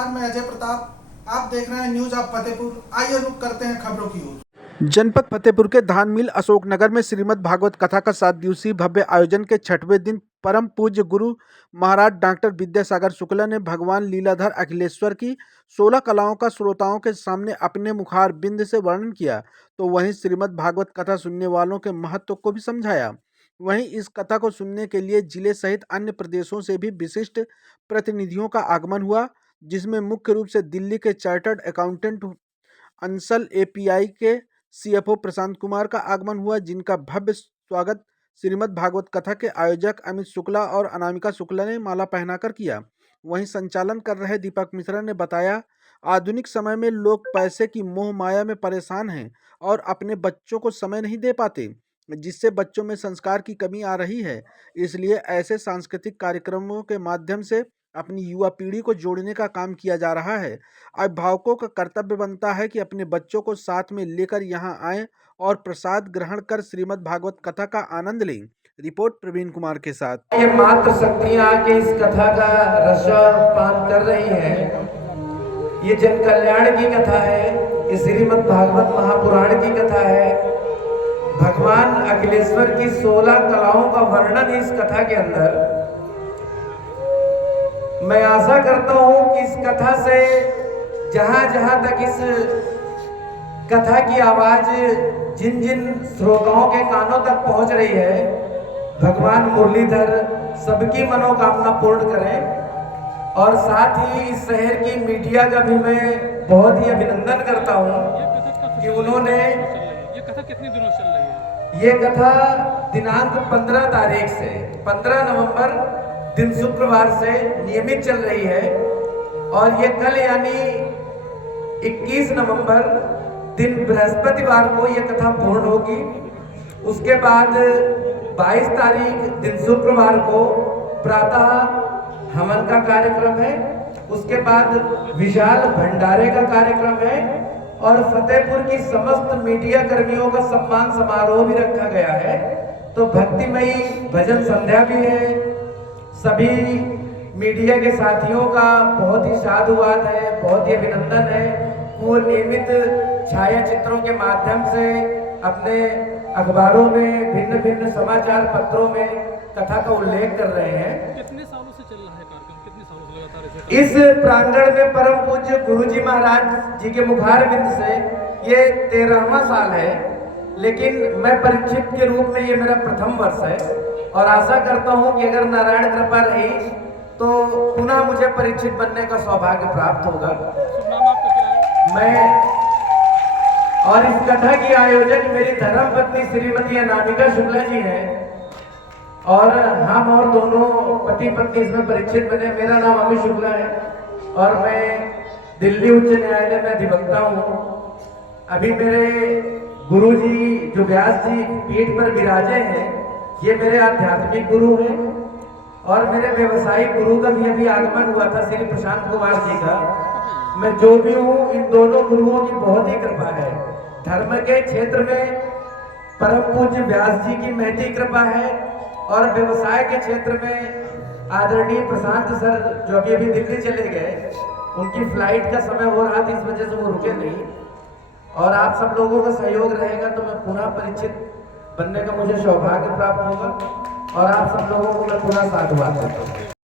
नमस्कार, मैं अजय प्रताप। आप देख रहे हैं न्यूज ऑफ फतेहपुर। आइए रुक करते हैं खबरों की ओर। जनपद फतेहपुर के धान मिल अशोकनगर में श्रीमद् भागवत कथा का 7 दिवसीय भव्य आयोजन के 6वें दिन परम पूज्य गुरु महाराज डॉक्टर विद्यासागर शुक्ला ने भगवान लीलाधर अखिलेश्वर की 16 कलाओं का श्रोताओं के सामने अपने मुखार बिंद से वर्णन किया, तो वहीं श्रीमद् भागवत कथा सुनने वालों के महत्व को भी समझाया। वहीं इस कथा को सुनने के लिए जिले सहित अन्य प्रदेशों से भी विशिष्ट प्रतिनिधियों का आगमन हुआ, जिसमें मुख्य रूप से दिल्ली के चार्टर्ड अकाउंटेंट अंसल एपीआई के सीएफओ प्रशांत कुमार का आगमन हुआ, जिनका भव्य स्वागत श्रीमद् भागवत कथा के आयोजक अमित शुक्ला और अनामिका शुक्ला ने माला पहनाकर किया। वहीं संचालन कर रहे दीपक मिश्रा ने बताया, आधुनिक समय में लोग पैसे की मोह माया में परेशान हैं और अपने बच्चों को समय नहीं दे पाते, जिससे बच्चों में संस्कार की कमी आ रही है। इसलिए ऐसे सांस्कृतिक कार्यक्रमों के माध्यम से अपनी युवा पीढ़ी को जोड़ने का काम किया जा रहा है। अभिभावकों का कर्तव्य बनता है कि अपने बच्चों को साथ में लेकर यहाँ आएं और प्रसाद ग्रहण कर श्रीमद् भागवत कथा का आनंद लें। रिपोर्ट प्रवीण कुमार के साथ। ये मात्र शक्तियां आके इस कथा का रसपान कर रही हैं। ये जन कल्याण की कथा है, ये श्रीमद् भागवत महापुराण की कथा है। भगवान अखिलेश्वर की 16 कलाओं का वर्णन इस कथा के अंदर। मैं आशा करता हूं कि इस कथा से जहां तक इस कथा की आवाज जिन जिन श्रोताओं के कानों तक पहुंच रही है, भगवान मुरलीधर सबकी मनोकामना पूर्ण करें। और साथ ही इस शहर की मीडिया का भी मैं बहुत ही अभिनंदन करता हूं कि उन्होंने ये कथा कितने दिनों से चल रही है? ये कथा दिनांक 15 तारीख से 15 नवंबर दिन शुक्रवार से नियमित चल रही है और ये कल यानी 21 नवंबर दिन बृहस्पतिवार को ये कथा पूर्ण होगी। उसके बाद 22 तारीख दिन शुक्रवार को प्रातः हवन का कार्यक्रम है। उसके बाद विशाल भंडारे का कार्यक्रम है और फतेहपुर की समस्त मीडिया कर्मियों का सम्मान समारोह भी रखा गया है। तो भक्तिमयी भजन संध्या भी है। सभी मीडिया के साथियों का बहुत ही साधुवाद है, बहुत ही अभिनंदन है। वो नियमित छाया चित्रों के माध्यम से अपने अखबारों में, भिन्न भिन्न समाचार पत्रों में कथा का उल्लेख कर रहे हैं। कितने सालों से चल रहा है कार्यक्रम? कितने सालों से लगातार इस प्रांगण में परम पूज्य गुरुजी महाराज जी के मुखार बिंद से ये 13वां साल है, लेकिन मैं परीक्षित के रूप में ये मेरा प्रथम वर्ष है और आशा करता हूं कि अगर नारायण कृपा रही तो पुनः मुझे परीक्षित बनने का सौभाग्य प्राप्त होगा। नाम आपका क्या है? मैं और इस कथा की आयोजक मेरी धर्मपत्नी श्रीमती अनामिका शुक्ला जी हैं और हम और दोनों पति पत्नी इसमें परीक्षित बने। मेरा नाम अमित शुक्ला है और मैं दिल्ली उच्च न्यायालय में अधिवक्ता हूँ। अभी मेरे गुरुजी जो व्यास जी पीठ पर विराजे हैं, ये मेरे आध्यात्मिक गुरु हैं और मेरे व्यवसायिक गुरु का भी अभी आगमन हुआ था, श्री प्रशांत कुमार जी का। मैं जो भी हूँ, इन दोनों गुरुओं की बहुत ही कृपा है। धर्म के क्षेत्र में परम पूज्य व्यास जी की महती कृपा है और व्यवसाय के क्षेत्र में आदरणीय प्रशांत सर जो अभी दिल्ली चले गए, उनकी फ्लाइट का समय हो रहा था, इस वजह से वो रुके नहीं। और आप सब लोगों का सहयोग रहेगा तो मैं पुनः परीक्षित बनने का मुझे सौभाग्य प्राप्त होगा और आप सब लोगों को मैं पुनः साधुवाद देता हूँ।